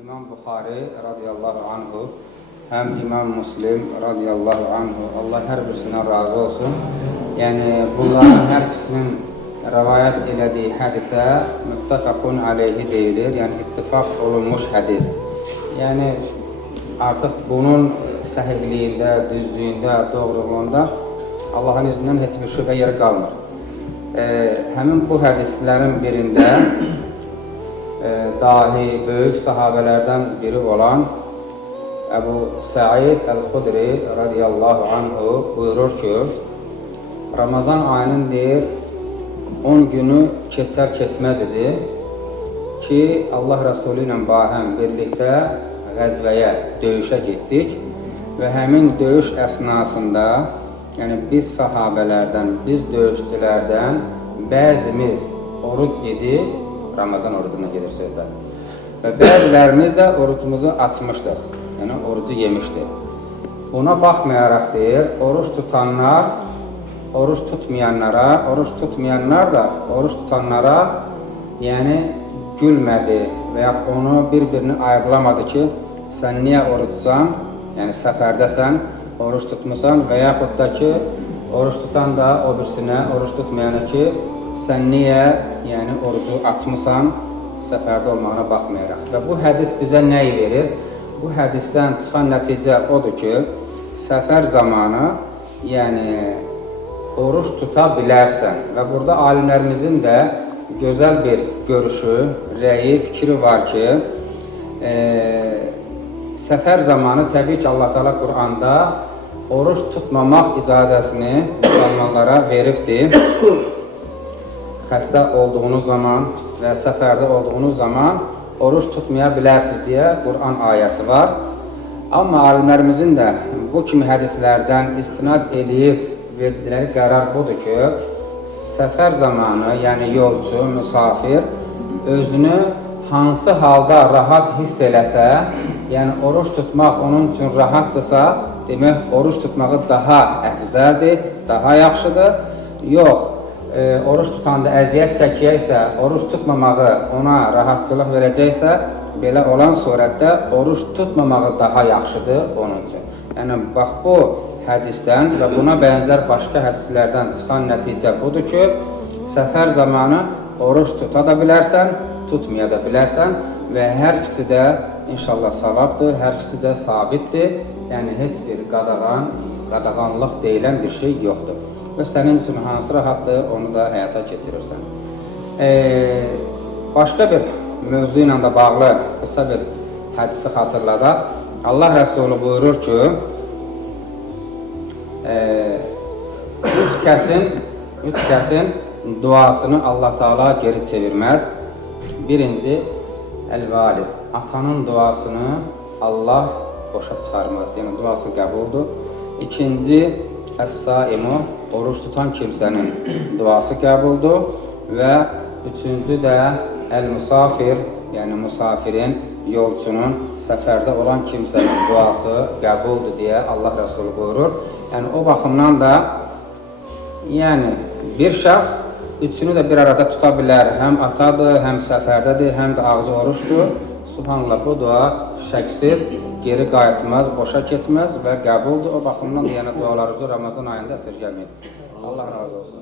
İmam Buxari radiyallahu anhu, həm İmam Muslim radiyallahu anhu, Allah hər birisindən razı olsun. Yəni, bunların hər ikisinin rəvayət elədiyi hədisə müttəfəqun aleyhi deyilir, yəni ittifaq olunmuş hədis. Yəni, artıq bunun səhihliyində, düzlüyündə, doğruluğunda Allahın izindən heç bir şübhə yeri qalmır. Həmin bu hədislərin birində dahi, böyük sahabələrdən biri olan Əbu Səid Əl-Xudri radiyallahu anhu buyurur ki, Ramazan ayının deyir, 10 günü keçər-keçməz idi ki, Allah Rəsulü ilə bahəm birlikdə qəzvəyə, döyüşə getdik və həmin döyüş əsnasında, yəni biz sahabələrdən, biz döyüşçülərdən bəzimiz oruc yedi, Ramazan orucuna gedir söhbət. Və bəzilərimiz də orucumuzu açmışdıq, yəni orucu yemişdir. Buna baxmayaraq deyir, oruç tutanlar, oruç tutmayanlara, oruç tutmayanlar da oruç tutanlara yəni gülmədi və ya onu bir-birini ayırlamadı ki, sən niyə oruçsan, yəni səfərdəsən, oruç tutmusan və yaxud da ki, oruç tutan da o birisinə, oruç tutmayana ki, sən niyə yəni orucu açmısan, səfərdə olmağına baxmayaraq. Və bu hədis bizə nəyi verir? Bu hədisdən çıxan nəticə odur ki, səfər zamanı yəni oruç tuta bilərsən. Və burada alimlərimizin də gözəl bir görüşü, rəyi, fikri var ki, səfər zamanı təbii ki, Allah Teala Qur'anda oruç tutmamaq icazəsini müsəlmanlara veribdir. Xəstə olduğunuz zaman və səfərdə olduğunuz zaman oruç tutmaya bilərsiniz deyə Qur'an ayəsi var. Amma alimlərimizin də bu kimi hədislərdən istinad eləyib verdikləri qərar budur ki, səfər zamanı, yəni yolcu, müsafir özünü hansı halda rahat hiss eləsə, yəni oruç tutmaq onun üçün rahatdırsa, demək oruç tutmağı daha əfzəldir, daha yaxşıdır. Yox, oruç tutanda əziyyət çəkirsə, oruç tutmamağı ona rahatçılıq verəcəksə, belə olan surətdə oruç tutmamağı daha yaxşıdır onun üçün. Yəni, bax bu hədisdən və buna bənzər başqa hədislərdən çıxan nəticə budur ki, səfər zamanı oruç tuta da bilərsən, tutmaya da bilərsən və hər ikisi də inşallah savabdır, hər ikisi də sabitdir. Yəni, heç bir qadağanlıq deyilən bir şey yoxdur. Və sənin üçün hansı rahatdır, onu da həyata keçirirsən. Başqa bir mövzu ilə də bağlı qısa bir hədisi xatırladaq. Allah Rəsulü buyurur ki, üç kəsin duasını Allah Teala geri çevirməz. Birinci, əl-valid, atanın duasını Allah boşa çıxarmaz, yəni duası qəbuldur. İkinci, əs-saimu, oruç tutan kimsənin duası qəbuldur. Və üçüncü də əl-musafir, yəni musafirin, yolcunun, səfərdə olan kimsənin duası qəbuldur deyə Allah Rəsulü buyurur. Yəni o baxımdan da yəni bir şəxs üçünü də bir arada tuta bilər. Həm atadır, həm səfərdədir, həm də ağzı oruçdur. Subhanallah, bu dua şəksiz geri qayıtmaz, boşa keçməz və qəbuldur. O baxımdan da yəni dualarınızı Ramazan ayında əsirgəməyin. Allah razı olsun.